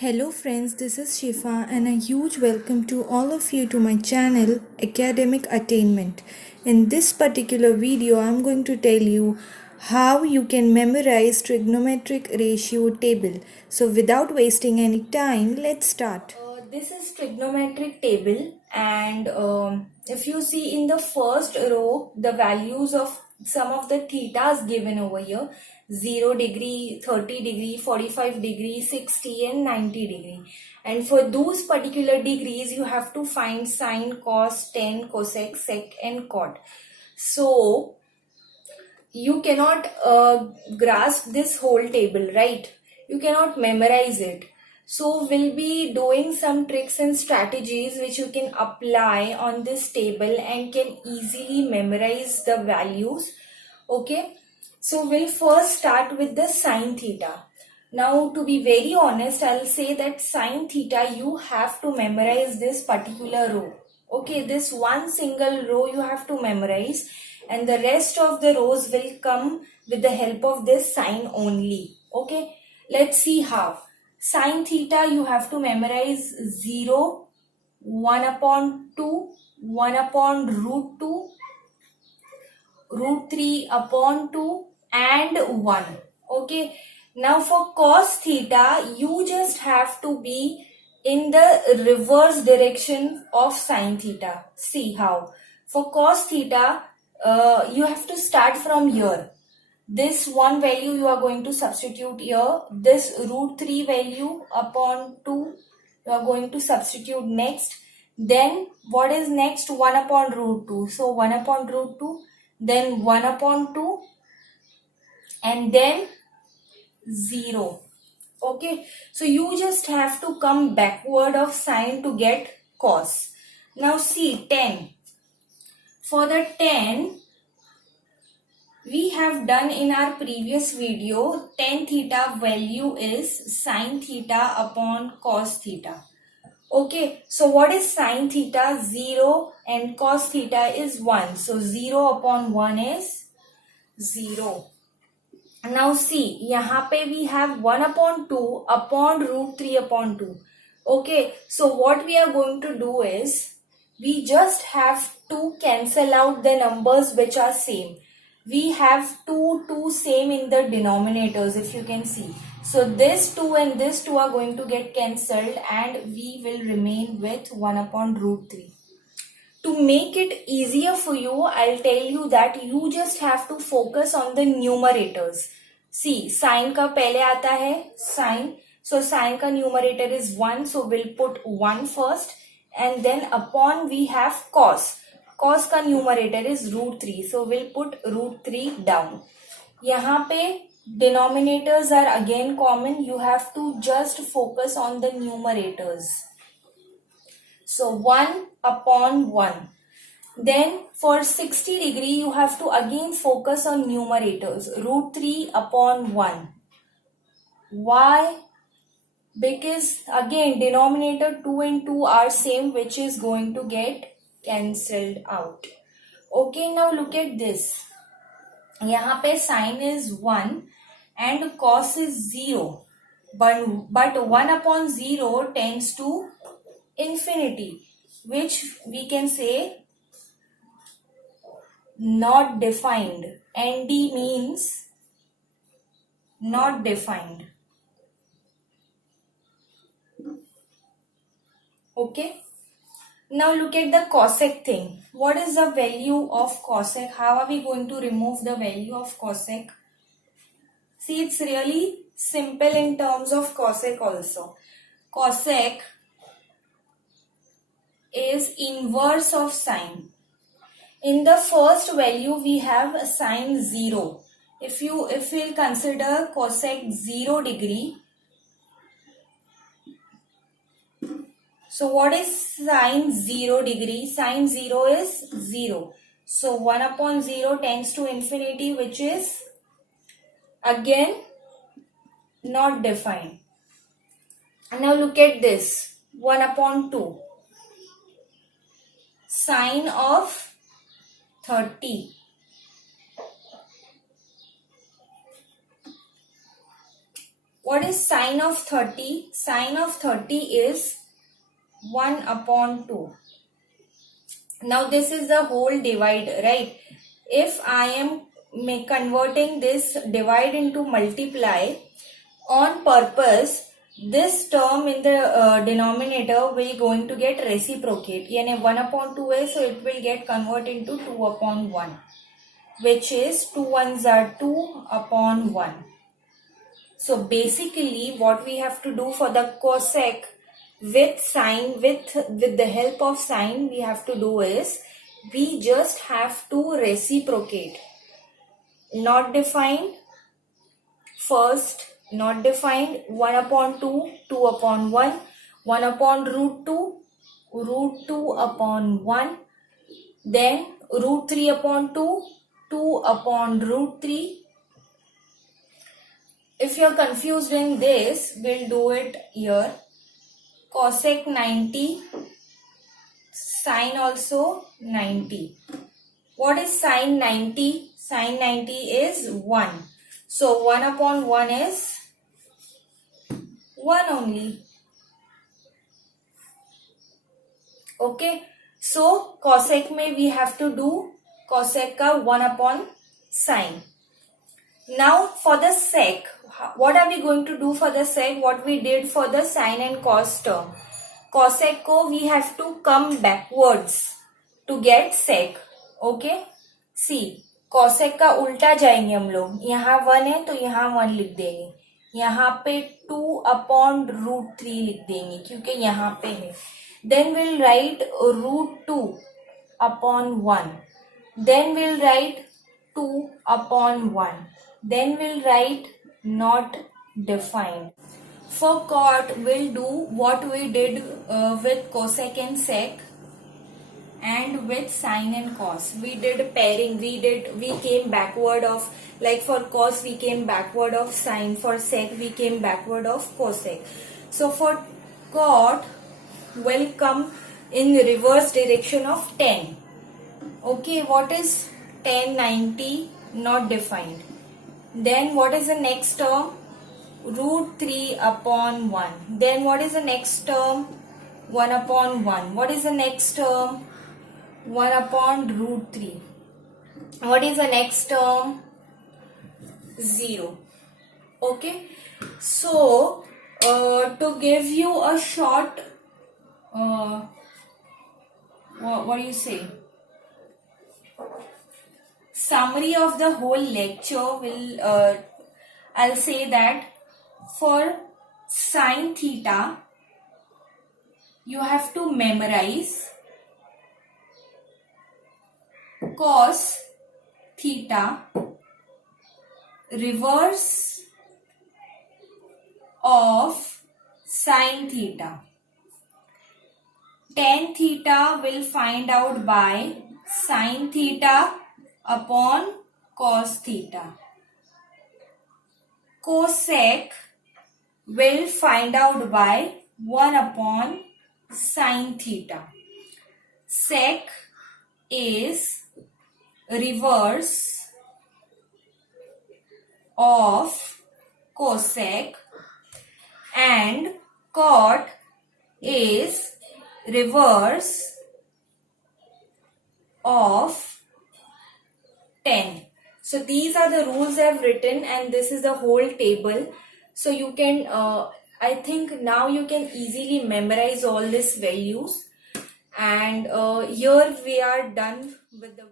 Hello friends, this is Shifa and a huge welcome to all of you to my channel Academic Attainment. In this particular video, I'm going to tell you how you can memorize trigonometric ratio table. So without wasting any time, let's start. This is trigonometric table and if you see in the first row, the values of some of the thetas given over here 0 degree, 30 degree, 45 degree, 60 and 90 degree. And for those particular degrees, you have to find sine, cos, tan, cosec, sec and cot. So you cannot grasp this whole table, right? You cannot memorize it. So we'll be doing some tricks and strategies which you can apply on this table and can easily memorize the values. Okay, so we'll first start with the sine theta. Now to be very honest, I'll say that sine theta you have to memorize this particular row. Okay, this one single row you have to memorize and the rest of the rows will come with the help of this sine only. Okay, let's see how. Sine theta you have to memorize 0, 1 upon 2, 1 upon root 2, root 3 upon 2 and 1. Okay, now for cos theta you just have to be in the reverse direction of sine theta. See how. For cos theta you have to start from here. This one value you are going to substitute here. This root 3 value upon 2 you are going to substitute next. Then what is next? 1 upon root 2. So 1 upon root 2, then 1 upon 2 and then 0. Okay, so you just have to come backward of sine to get cos. Now see tan. For the tan, we have done in our previous video, tan theta value is sine theta upon cos theta. Okay, so what is sine theta? 0 and cos theta is 1. So 0 upon 1 is 0. Now see, यहाँ पे we have 1 upon 2 upon root 3 upon 2. Okay, so what we are going to do is, we just have to cancel out the numbers which are same. We have two same in the denominators, if you can see. So this 2 and this 2 are going to get cancelled and we will remain with 1 upon root 3. To make it easier for you, I'll tell you that you just have to focus on the numerators. See, sine का पहले आता है sine. So sine का numerator is 1. So we'll put 1 first. And then upon we have cos. Cos का numerator is root 3. So we'll put root 3 down. यहाँ पे denominators are again common. You have to just focus on the numerators. So 1 upon 1. Then for 60 degree, you have to again focus on numerators. Root 3 upon 1. Why? Because again denominator 2 and 2 are same, which is going to get cancelled out. Okay, now look at this. यहाँ पे sine is 1 and cos is 0. But 1 upon 0 tends to infinity, which we can say not defined. ND means not defined. Okay. Now look at the cosec thing. What is the value of cosec? How are we going to remove the value of cosec? See, it's really simple in terms of cosec also. Cosec is inverse of sine. In the first value we have sine 0. If we'll consider cosec 0 degree, so what is sine 0 degree? Sine 0 is 0. So 1 upon 0 tends to infinity, which is again not defined. And now look at this. 1 upon 2. Sine of 30. What is sine of 30? Sine of 30 is 1 upon 2. Now this is the whole divide, right? If I am converting this divide into multiply on purpose, this term in the denominator will going to get reciprocate. यानी 1 upon 2 है, so it will get converted into 2 upon 1, which is 2 ones are 2 upon 1. So basically what we have to do for the cosec with sine, with the help of sine, we have to do is we just have to reciprocate. Not defined, first not defined, 1 upon 2, 2 upon 1, 1 upon root 2, root 2 upon 1, then root 3 upon 2, 2 upon root 3. If you are confused in this, we'll do it here. Cosec 90, sine also 90. What is sine 90? Sine 90 is 1. So 1 upon 1 is 1 only. Okay. So cosec mein we have to do cosec ka 1 upon sine. Now for the sec, what are we going to do for the sec? What we did for the sine and cos term. Cosec ko we have to come backwards to get sec. Okay. See, cosec का उल्टा जाएंगे हम लोग. यहाँ 1 है तो यहाँ 1 लिख देंगे. यहाँ पे 2 upon root 3 लिख देंगे क्योंकि यहाँ पे है. Then we'll write root 2 upon 1. Then we'll write 2 upon 1. Then we'll write not defined. For cot, we'll do what we did with cosec and sec, and with sine and cos. We did pairing. We came backward of, like for cos we came backward of sine. For sec we came backward of cosec. So for cot, will come in reverse direction of 10. Okay, what is 10? 90, not defined. Then what is the next term? Root 3 upon 1. Then what is the next term? 1 upon 1. What is the next term? 1 upon root 3. What is the next term? 0. Okay. So, to give you a short, what do you say? Summary of the whole lecture will, I'll say that for sine theta, you have to memorize cos theta, reverse of sine theta. Tan theta will find out by sine theta upon cos theta. Cosec will find out by 1 upon sine theta. Sec is reverse of cosec, and cot is reverse of tan. So these are the rules I have written, and this is the whole table. So you can, I think now you can easily memorize all these values. And here we are done with the